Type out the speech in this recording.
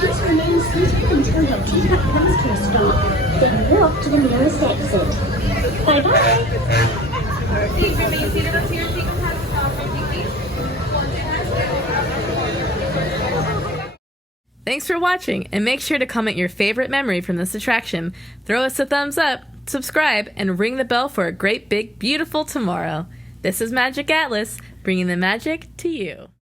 Just remain seated until your ticket comes to a stop, then walk to the nearest exit. Bye-bye! Please remain seated until your ticket has stopped. Thanks for watching, and make sure to comment your favorite memory from this attraction. Throw us a thumbs up, subscribe, and ring the bell for a great, big, beautiful tomorrow. This is Magiq Atlas, bringing the magic to you.